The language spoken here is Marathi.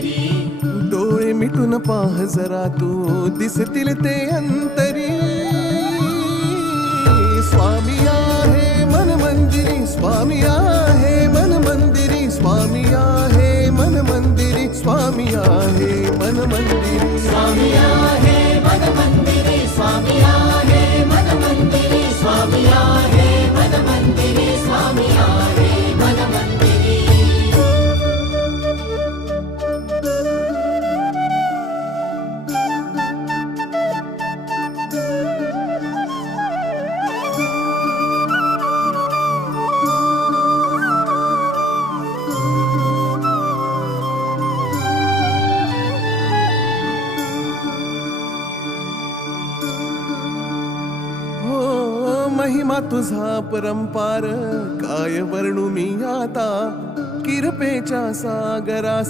मंदिरी. डोळे मिटून पाह जरा तू दिसतील ते अंतरी. स्वामी आहे मन मंदिरी, स्वामी आहे मन मंदिरी, स्वामी आहे मन मंदिरी, स्वामी आहे मन मंदिरी. स्वामी आहे मन मंदिरी, स्वामी आहे मन मंदिरी, स्वामी आहे मन मंदिरी, स्वामी आहे मन मंदिरी. महिमा तुझा परंपार काय वर्णू मी आता. किरपेच्या सागरा